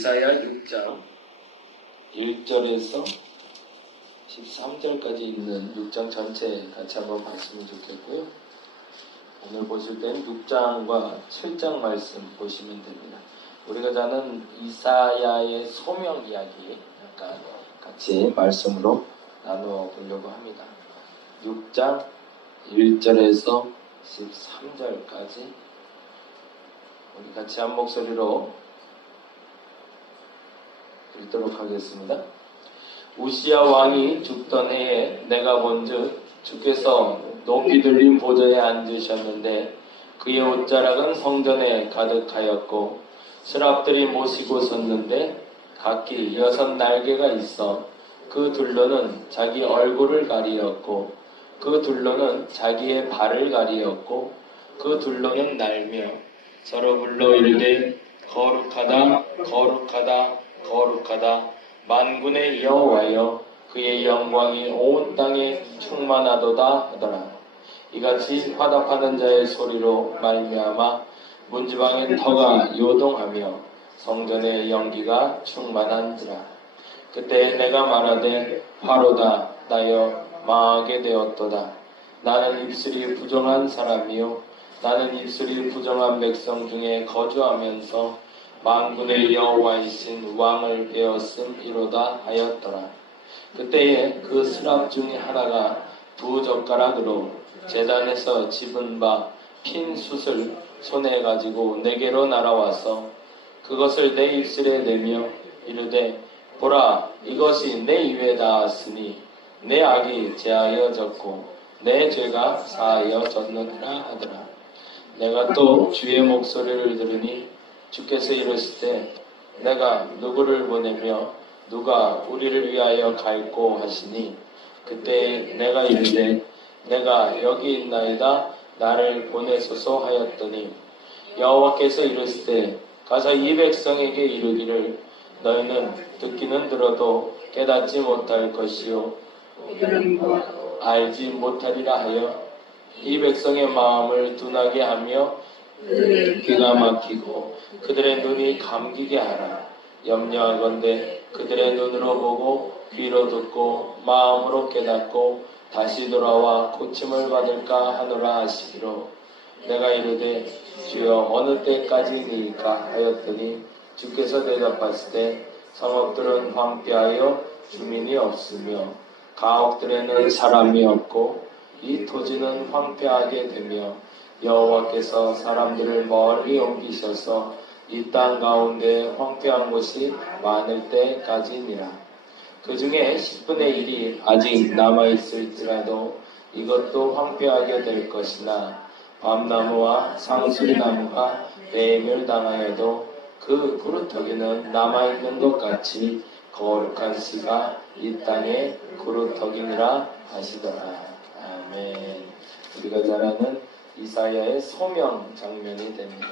이사야 6장 1절에서 13절까지 있는 6장 전체 같이 한번 봤으면 좋겠고요. 오늘 보실 때는 6장과 7장 말씀 보시면 됩니다. 우리가 자는 이사야의 소명 이야기 약간 같이 말씀으로 나누어 보려고 합니다. 6장 1절에서 13절까지 우리 같이 한 목소리로 읽도록 하겠습니다. 우시야 왕이 죽던 해에 내가 본즉 주께서 높이 들린 보좌에 앉으셨는데 그의 옷자락은 성전에 가득하였고 스랍들이 모시고 섰는데 각기 6 날개가 있어 그 둘러는 자기 얼굴을 가리었고 그 둘러는 자기의 발을 가리었고 그 둘러는 날며 서로 불러 이르되 거룩하다 거룩하다 거룩하다 만군의 여호와여 그의 영광이 온 땅에 충만하도다 하더라. 이같이 화답하는 자의 소리로 말미암아 문지방의 터가 요동하며 성전의 연기가 충만한지라. 그때 내가 말하되 화로다 나여 망하게 되었도다. 나는 입술이 부정한 사람이요 나는 입술이 부정한 백성 중에 거주하면서 만군의 여호와이신 왕을 배웠음이로다 하였더라. 그때에 그 스랍 중에 하나가 2 젓가락으로 제단에서 집은 바 핀 숯을 손에 가지고 내게로 날아와서 그것을 내 입술에 대며 이르되 보라 이것이 내 입에 닿았으니 내 악이 제하여 졌고 내 죄가 사하여 졌느니라 하더라. 내가 또 주의 목소리를 들으니 주께서 이르시되 내가 누구를 보내며 누가 우리를 위하여 갈꼬 하시니 그때 내가 이르되 내가 여기 있나이다 나를 보내소서 하였더니 여호와께서 이르시되 가서 이 백성에게 이르기를 너희는 듣기는 들어도 깨닫지 못할 것이요 알지 못하리라 하여 이 백성의 마음을 둔하게 하며 귀가 막히고 그들의 눈이 감기게 하라. 염려하건대 그들의 눈으로 보고 귀로 듣고 마음으로 깨닫고 다시 돌아와 고침을 받을까 하노라 하시기로 내가 이르되 주여 어느 때까지니까 하였더니 주께서 대답하시되 성읍들은 황폐하여 주민이 없으며 가옥들에는 사람이 없고 이 토지는 황폐하게 되며 여호와께서 사람들을 멀리 옮기셔서 이 땅 가운데 황폐한 곳이 많을 때까지니라. 그 중에 10분의 1이 아직 남아있을지라도 이것도 황폐하게 될 것이나 밤나무와 상수리나무가 배멸당하여도 그 그루터기는 남아있는 것 같이 거룩한 씨가 이 땅의 그루터기니라 하시더라. 아멘. 우리가 잘 아는 이사야의 소명 장면이 됩니다.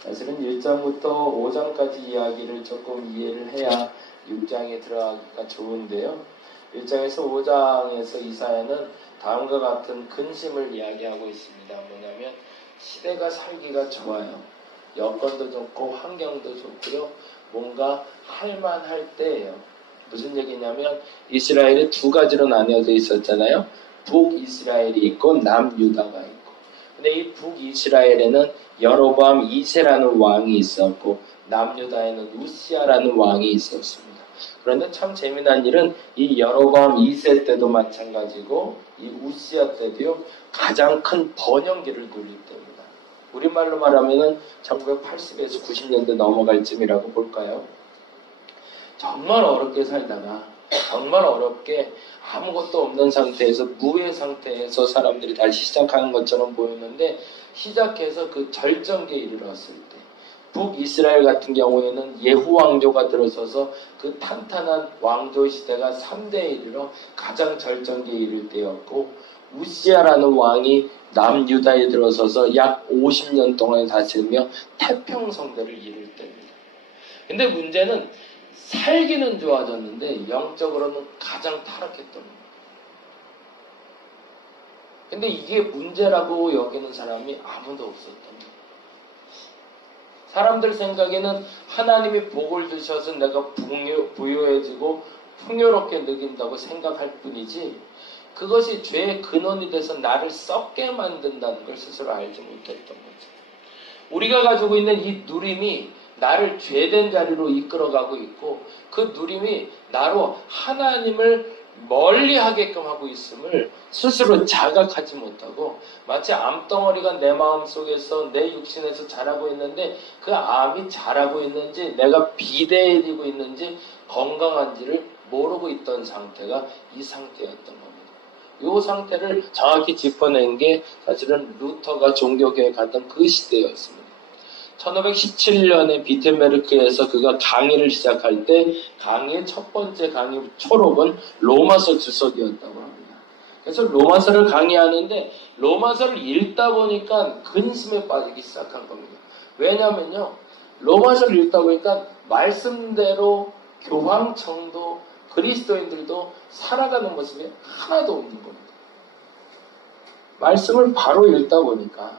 사실은 1장부터 5장까지 이야기를 조금 이해를 해야 6장에 들어가기가 좋은데요. 1장에서 5장에서 이사야는 다음과 같은 근심을 이야기하고 있습니다. 뭐냐면 시대가 살기가 좋아요. 여건도 좋고 환경도 좋고요. 뭔가 할만할 때예요. 무슨 얘기냐면 이스라엘이 2가지로 나뉘어져 있었잖아요. 북이스라엘이 있고 남유다가 있고. 근데 이 북이스라엘에는 여로보암 2세라는 왕이 있었고 남유다에는 우시야라는 왕이 있었습니다. 그런데 참 재미난 일은 이 여로보암 2세 때도 마찬가지고 이 우시야 때도요 가장 큰 번영기를 누릴 때입니다. 우리말로 말하면은 1980에서 90년대 넘어갈 쯤이라고 볼까요? 정말 어렵게 살다가 정말 어렵게 아무것도 없는 상태에서 무의 상태에서 사람들이 다시 시작하는 것처럼 보였는데 시작해서 그 절정기에 이르렀을 때 북이스라엘 같은 경우에는 예후 왕조가 들어서서 그 탄탄한 왕조 시대가 3대에 이르러 가장 절정기에 이를 때였고 우시야라는 왕이 남유다에 들어서서 약 50년 동안 다스리며 태평성대를 이룰 때입니다. 근데 문제는 살기는 좋아졌는데 영적으로는 가장 타락했던 거예요. 근데 이게 문제라고 여기는 사람이 아무도 없었던 거예요. 사람들 생각에는 하나님이 복을 주셔서 내가 부유해지고 풍요롭게 느낀다고 생각할 뿐이지, 그것이 죄의 근원이 돼서 나를 썩게 만든다는 걸 스스로 알지 못했던 거죠. 우리가 가지고 있는 이 누림이 나를 죄된 자리로 이끌어가고 있고, 그 누림이 나로 하나님을 멀리하게끔 하고 있음을 스스로 자각하지 못하고, 마치 암덩어리가 내 마음속에서 내 육신에서 자라고 있는데 그 암이 자라고 있는지 내가 비대해지고 있는지 건강한지를 모르고 있던 상태가 이 상태였던 겁니다. 이 상태를 정확히 짚어낸 게 사실은 루터가 종교교회 갔던 그 시대였습니다. 1517년에 비텐베르크에서 그가 강의를 시작할 때 강의의 첫 번째 강의 초록은 로마서 주석이었다고 합니다. 그래서 로마서를 강의하는데 로마서를 읽다 보니까 근심에 빠지기 시작한 겁니다. 왜냐면요, 로마서를 읽다 보니까 말씀대로 교황청도 그리스도인들도 살아가는 모습이 하나도 없는 겁니다. 말씀을 바로 읽다 보니까,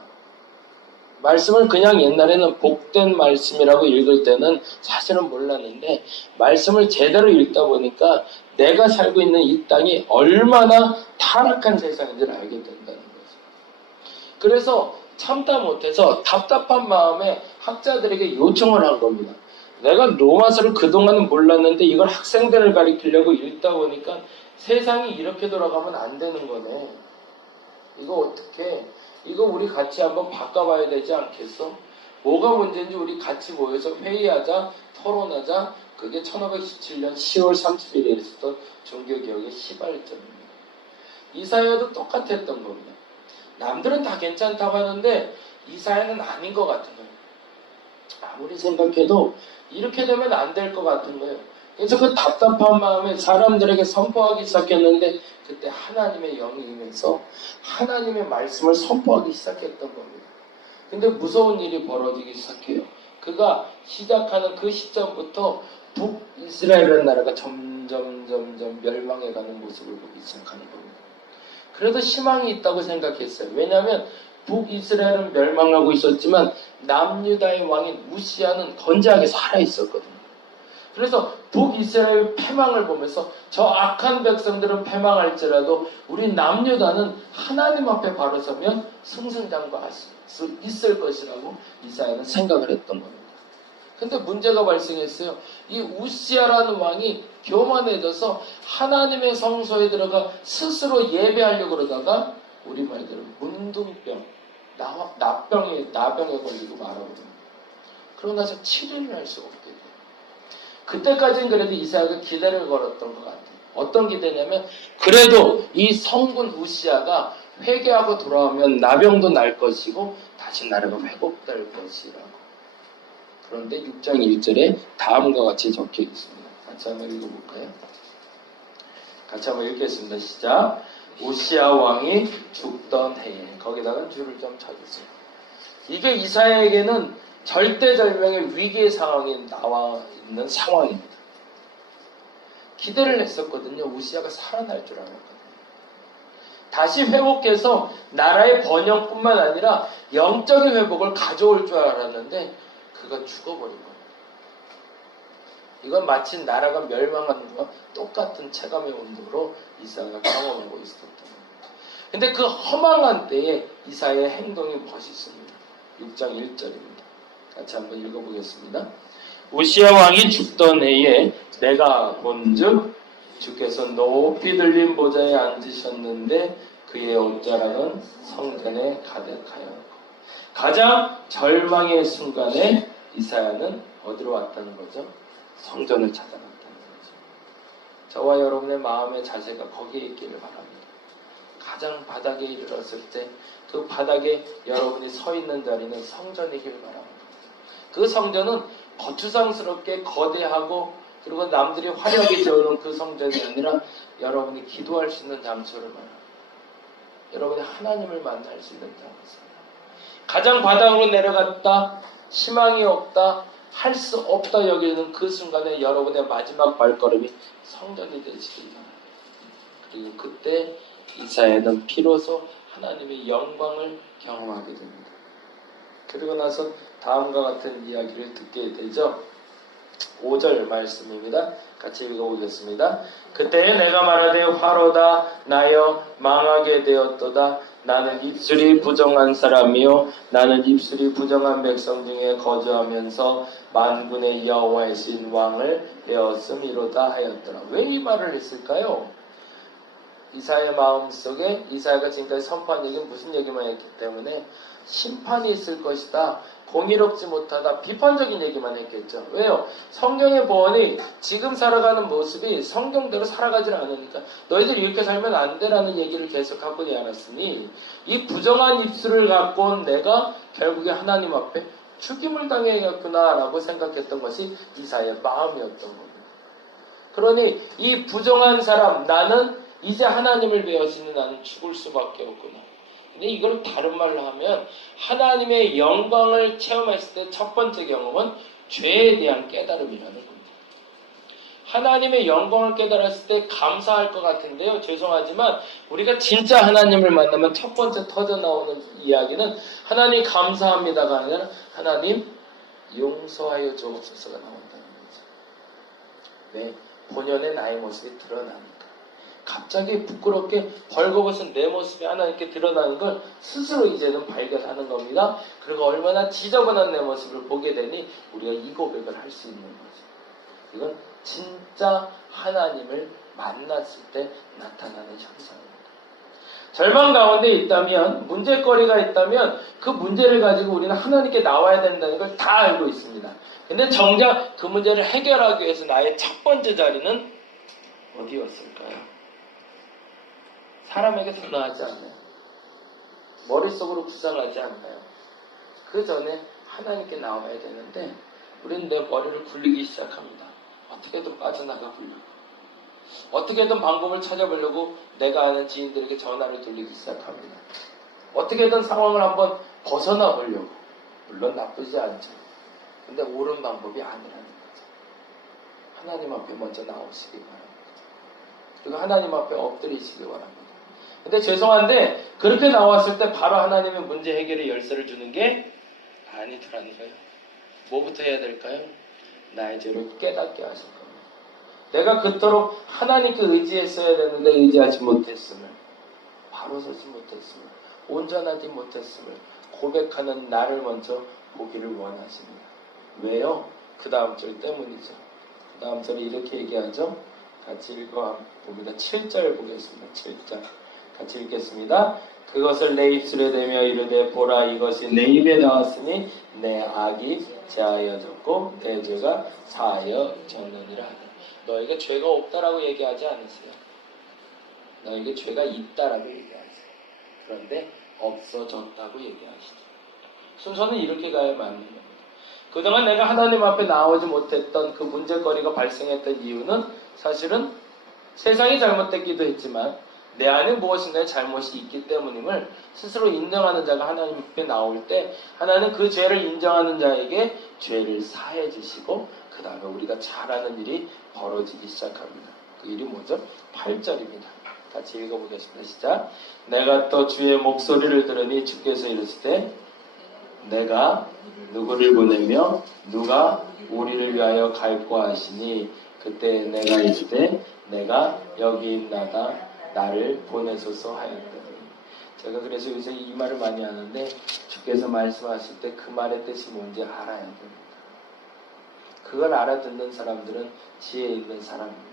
말씀을 그냥 옛날에는 복된 말씀이라고 읽을 때는 사실은 몰랐는데, 말씀을 제대로 읽다 보니까 내가 살고 있는 이 땅이 얼마나 타락한 세상인지를 알게 된다는 거죠. 그래서 참다 못해서 답답한 마음에 학자들에게 요청을 한 겁니다. 내가 로마서를 그동안은 몰랐는데 이걸 학생들을 가리키려고 읽다 보니까 세상이 이렇게 돌아가면 안 되는 거네. 이거 어떻게, 이거 우리 같이 한번 바꿔봐야 되지 않겠어? 뭐가 문제인지 우리 같이 모여서 회의하자, 토론하자. 그게 1517년 10월 30일에 있었던 종교개혁의 시발점입니다. 이사야도 똑같았던 겁니다. 남들은 다 괜찮다고 하는데 이사야는 아닌 것 같은 거예요. 아무리 생각해도 이렇게 되면 안 될 것 같은 거예요. 그래서 그 답답한 마음에 사람들에게 선포하기 시작했는데, 그때 하나님의 영이 임해서 하나님의 말씀을 선포하기 시작했던 겁니다. 근데 무서운 일이 벌어지기 시작해요. 그가 시작하는 그 시점부터 북이스라엘이라는 나라가 점점 멸망해가는 모습을 보기 시작하는 겁니다. 그래도 희망이 있다고 생각했어요. 왜냐하면 북이스라엘은 멸망하고 있었지만 남유다의 왕인 우시아는 건재하게 살아있었거든요. 그래서 북이스라엘 패망을 보면서 저 악한 백성들은 패망할지라도 우리 남유다는 하나님 앞에 바로 서면 승승장구할 수 있을 것이라고 이사야는 생각을 했던 겁니다. 근데 문제가 발생했어요. 이 우시아라는 왕이 교만해져서 하나님의 성소에 들어가 스스로 예배하려고 그러다가 우리 말대로 문둥병, 나병에 걸리고 말하거든요. 그러고 나서 7일을 할 수가 없게 돼요. 그때까지는 그래도 이사야가 기대를 걸었던 것 같아요. 어떤 기대냐면, 그래도 이 성군 우시아가 회개하고 돌아오면 나병도 날 것이고 다시 나라가 회복될 것이라고. 그런데 6장 1절에 다음과 같이 적혀 있습니다. 같이 한번 읽어볼까요? 같이 한번 읽겠습니다. 시작. 우시아 왕이 죽던 해에, 거기다가 줄을 좀 쳐주세요. 이게 이사야에게는 절대절명의 위기의 상황이 나와 있는 상황입니다. 기대를 했었거든요. 우시아가 살아날 줄 알았거든요. 다시 회복해서 나라의 번영뿐만 아니라 영적인 회복을 가져올 줄 알았는데 그가 죽어버린 거예요. 이건 마치 나라가 멸망하는 것과 똑같은 체감의 온도로 이사야가 경험하고 있었던 겁니다. 근데 그 허망한 때에 이사야의 행동이 멋있습니다. 6장 1절입니다. 같이 한번 읽어보겠습니다. 우시아 왕이 죽던 해에 내가 본즉 주께서 높이 들린 보좌에 앉으셨는데 그의 옷자락은 성전에 가득하였고, 가장 절망의 순간에 이사야는 어디로 왔다는 거죠? 성전을 찾아갔다는 거죠. 저와 여러분의 마음의 자세가 거기에 있기를 바랍니다. 가장 바닥에 이르렀을 때 그 바닥에 여러분이 서 있는 자리는 성전이길 바랍니다. 그 성전은 거추장스럽게 거대하고 그리고 남들이 화려하게 세우는 그 성전이 아니라 여러분이 기도할 수 있는 장소를 말합니다. 여러분이 하나님을 만날 수 있는 장소입니다. 가장 바닥으로 내려갔다, 희망이 없다, 할 수 없다 여기는 그 순간에 여러분의 마지막 발걸음이 성전이 되시길 바랍니다. 그리고 그때 이사야는 비로소 하나님의 영광을 경험하게 됩니다. 그리고 나서 다음과 같은 이야기를 듣게 되죠. 5절 말씀입니다. 같이 읽어보겠습니다. 그때에 내가 말하되 화로다 나여 망하게 되었도다. 나는 입술이 부정한 사람이요 나는 입술이 부정한 백성 중에 거주하면서 만군의 여호와이신 왕을 배웠음이로다 하였더라. 왜 이 말을 했을까요? 이사야의 마음속에 이사야가 지금까지 선포한 얘기는 무슨 얘기만 했기 때문에 심판이 있을 것이다. 공의롭지 못하다. 비판적인 얘기만 했겠죠. 왜요? 성경의 보언이 지금 살아가는 모습이 성경대로 살아가질 않으니까 너희들 이렇게 살면 안 돼라는 얘기를 계속 하고 않았으니 이 부정한 입술을 갖고 온 내가 결국에 하나님 앞에 죽임을 당해야겠구나 라고 생각했던 것이 이사야의 마음이었던 겁니다. 그러니 이 부정한 사람 나는 이제 하나님을 배웠으니 나는 죽을 수밖에 없구나. 근데 이걸 다른 말로 하면 하나님의 영광을 체험했을 때 첫 번째 경험은 죄에 대한 깨달음이라는 겁니다. 하나님의 영광을 깨달았을 때 감사할 것 같은데요. 죄송하지만 우리가 진짜 하나님을 만나면 첫 번째 터져 나오는 이야기는 하나님 감사합니다가 아니라 하나님 용서하여 주옵소서가 나온다는 거죠. 네, 본연의 나의 모습이 드러나니까. 갑자기 부끄럽게 벌거벗은 내 모습이 하나님께 드러나는 걸 스스로 이제는 발견하는 겁니다. 그리고 얼마나 지저분한 내 모습을 보게 되니 우리가 이 고백을 할 수 있는 거죠. 이건 진짜 하나님을 만났을 때 나타나는 현상입니다. 절망 가운데 있다면, 문제거리가 있다면 그 문제를 가지고 우리는 하나님께 나와야 된다는 걸 다 알고 있습니다. 근데 정작 그 문제를 해결하기 위해서 나의 첫 번째 자리는 어디였을까요? 사람에게 드러나지 않나요? 머릿속으로 구상하지 않나요? 그 전에 하나님께 나와야 되는데 우리는 내 머리를 굴리기 시작합니다. 어떻게든 빠져나가 보려고. 어떻게든 방법을 찾아보려고 내가 아는 지인들에게 전화를 돌리기 시작합니다. 어떻게든 상황을 한번 벗어나 보려고. 물론 나쁘지 않죠. 근데 옳은 방법이 아니라는 거죠. 하나님 앞에 먼저 나오시기 바랍니다. 그리고 하나님 앞에 엎드리시기 바랍니다. 근데 죄송한데 그렇게 나왔을 때 바로 하나님의 문제 해결의 열쇠를 주는 게 아니더라는 거예요. 뭐부터 해야 될까요? 나의 죄를 깨닫게 하실 겁니다. 내가 그토록 하나님께 의지했어야 되는데 의지하지 못했음을, 바로 서지 못했음을, 온전하지 못했음을 고백하는 나를 먼저 보기를 원하십니다. 왜요? 그 다음 절 때문이죠. 그 다음 절에 이렇게 얘기하죠. 같이 읽어봅니다. 7절 보겠습니다. 7절 같이 읽겠습니다. 그것을 내 입술에 대며 이르되 보라 이것이 내 입에 나왔으니 내 악이 제하여졌고 내 죄가 사하여졌느니라. 너에게 죄가 없다라고 얘기하지 않으세요. 너에게 죄가 있다라고 얘기하세요. 그런데 없어졌다고 얘기하시죠. 순서는 이렇게 가야 맞는 겁니다. 그동안 내가 하나님 앞에 나오지 못했던 그 문제거리가 발생했던 이유는 사실은 세상이 잘못됐기도 했지만 내 안에 무엇인가의 잘못이 있기 때문임을 스스로 인정하는 자가 하나님 앞에 나올 때 하나님은 그 죄를 인정하는 자에게 죄를 사해 주시고 그 다음에 우리가 잘하는 일이 벌어지기 시작합니다. 그 일이 뭐죠? 8절입니다. 같이 읽어보겠습니다. 시작. 내가 또 주의 목소리를 들으니 주께서 이르실 때 내가 누구를 보내며 누가 우리를 위하여 갈까 하시니 그때 내가 있을 때 내가 여기 있나다 나를 보내소서 하였더니. 제가 그래서 요새 이 말을 많이 하는데 주께서 말씀하실 때 그 말의 뜻이 뭔지 알아야 됩니다. 그걸 알아듣는 사람들은 지혜 있는 사람입니다.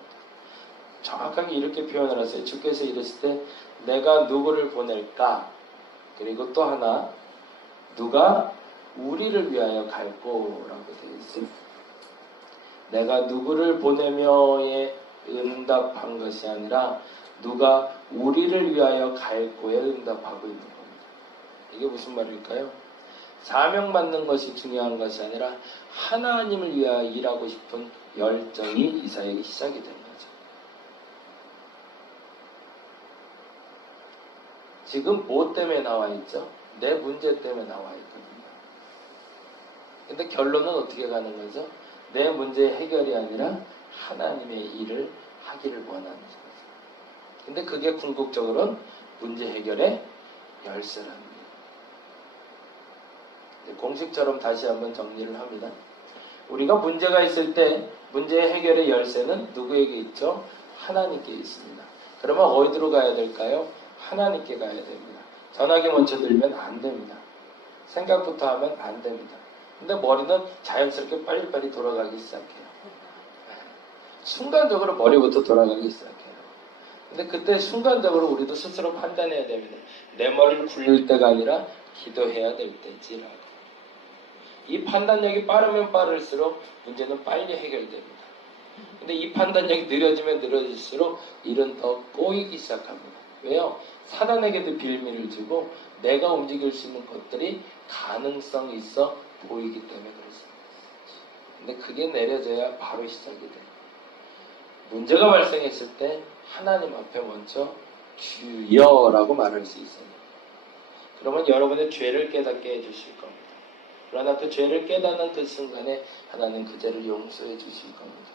정확하게 이렇게 표현을 하세요. 주께서 이르실 때 내가 누구를 보낼까? 그리고 또 하나 누가 우리를 위하여 갈고라고 되어 있습니다. 내가 누구를 보내며에 응답한 것이 아니라 누가 우리를 위하여 갈고에 응답하고 있는 겁니다. 이게 무슨 말일까요? 사명 받는 것이 중요한 것이 아니라 하나님을 위하여 일하고 싶은 열정이 이사야에게 시작이 된 거죠. 지금 뭐 때문에 나와 있죠? 내 문제 때문에 나와 있거든요. 근데 결론은 어떻게 가는 거죠? 내 문제 해결이 아니라 하나님의 일을 하기를 원하는 거죠. 근데 그게 궁극적으로는 문제 해결의 열쇠랍니다. 공식처럼 다시 한번 정리를 합니다. 우리가 문제가 있을 때 문제 해결의 열쇠는 누구에게 있죠? 하나님께 있습니다. 그러면 어디로 가야 될까요? 하나님께 가야 됩니다. 전화기 먼저 들면 안 됩니다. 생각부터 하면 안 됩니다. 근데 머리는 자연스럽게 빨리빨리 돌아가기 시작해요. 순간적으로 머리부터 돌아가기 시작해요. 근데 그때 순간적으로 우리도 스스로 판단해야 됩니다. 내 머리를 굴릴 때가 아니라 기도해야 될 때지라고. 이 판단력이 빠르면 빠를수록 문제는 빨리 해결됩니다. 근데 이 판단력이 느려지면 느려질수록 일은 더 꼬이기 시작합니다. 왜요? 사단에게도 빌미를 주고 내가 움직일 수 있는 것들이 가능성이 있어 보이기 때문에 그렇습니다. 근데 그게 내려져야 바로 시작이 돼요. 문제가 발생했을 때 하나님 앞에 먼저 주여라고 말할 수 있어요. 그러면 여러분의 죄를 깨닫게 해주실 겁니다. 그러나 그 죄를 깨닫는 그 순간에 하나님 그 죄를 용서해 주실 겁니다.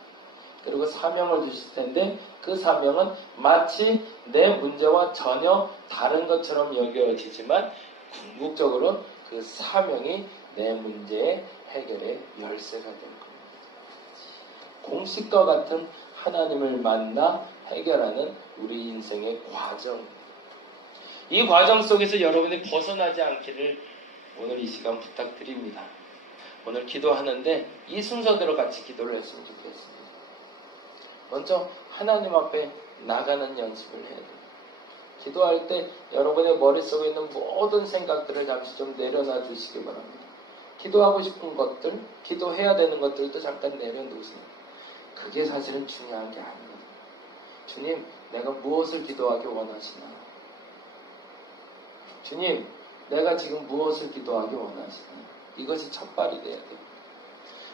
그리고 사명을 주실 텐데 그 사명은 마치 내 문제와 전혀 다른 것처럼 여겨지지만 궁극적으로 그 사명이 내 문제의 해결의 열쇠가 될 겁니다. 공식과 같은 하나님을 만나 해결하는 우리 인생의 과정. 이 과정 속에서 여러분이 벗어나지 않기를 오늘 이 시간 부탁드립니다. 오늘 기도하는데 이 순서대로 같이 기도를 했으면 좋겠습니다. 먼저 하나님 앞에 나가는 연습을 해야 돼요. 기도할 때 여러분의 머릿속에 있는 모든 생각들을 잠시 좀 내려놔 주시기 바랍니다. 기도하고 싶은 것들, 기도해야 되는 것들도 잠깐 내려놓으세요. 그게 사실은 중요한 게 아니거든요. 주님, 내가 무엇을 기도하기 원하시나? 주님, 내가 지금 무엇을 기도하기 원하시나? 이것이 첫발이 돼야 돼요.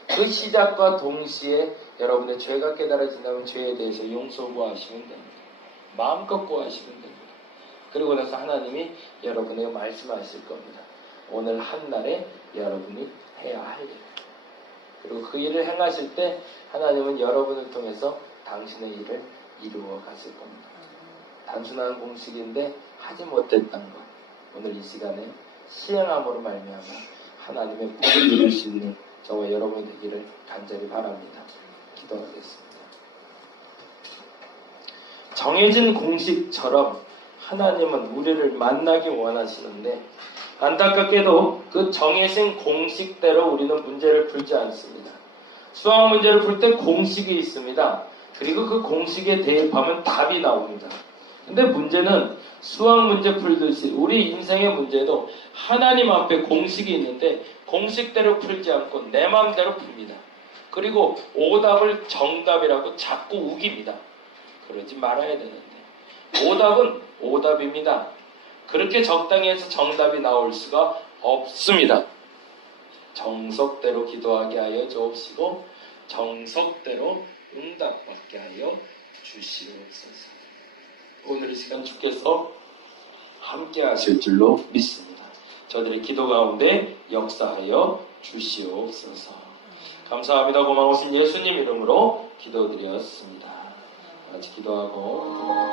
그 시작과 동시에 여러분의 죄가 깨달아진다면 죄에 대해서 용서 구하시면 됩니다. 마음껏 구하시면 됩니다. 그리고 나서 하나님이 여러분에게 말씀하실 겁니다. 오늘 한날에 여러분이 해야 할 일. 그리고 그 일을 행하실 때 하나님은 여러분을 통해서 당신의 일을 이루어 가실 겁니다. 단순한 공식인데 하지 못했던 것. 오늘 이 시간에 시행함으로 말미암아 하나님의 복을 이룰 수 있는 저와 여러분이 되기를 간절히 바랍니다. 기도하겠습니다. 정해진 공식처럼 하나님은 우리를 만나기 원하시는데 안타깝게도 그 정해진 공식대로 우리는 문제를 풀지 않습니다. 수학 문제를 풀 때 공식이 있습니다. 그리고 그 공식에 대입하면 답이 나옵니다. 근데 문제는 수학 문제 풀듯이 우리 인생의 문제도 하나님 앞에 공식이 있는데 공식대로 풀지 않고 내 마음대로 풉니다. 그리고 오답을 정답이라고 자꾸 우깁니다. 그러지 말아야 되는데 오답은 오답입니다. 그렇게 적당히 해서 정답이 나올 수가 없습니다. 정석대로 기도하게 하여 주옵시고 정석대로 응답받게 하여 주시옵소서. 오늘 이 시간 주께서 함께 하실 줄로 믿습니다. 저들의 기도 가운데 역사하여 주시옵소서. 감사합니다. 고마우신 예수님 이름으로 기도드렸습니다. 같이 기도하고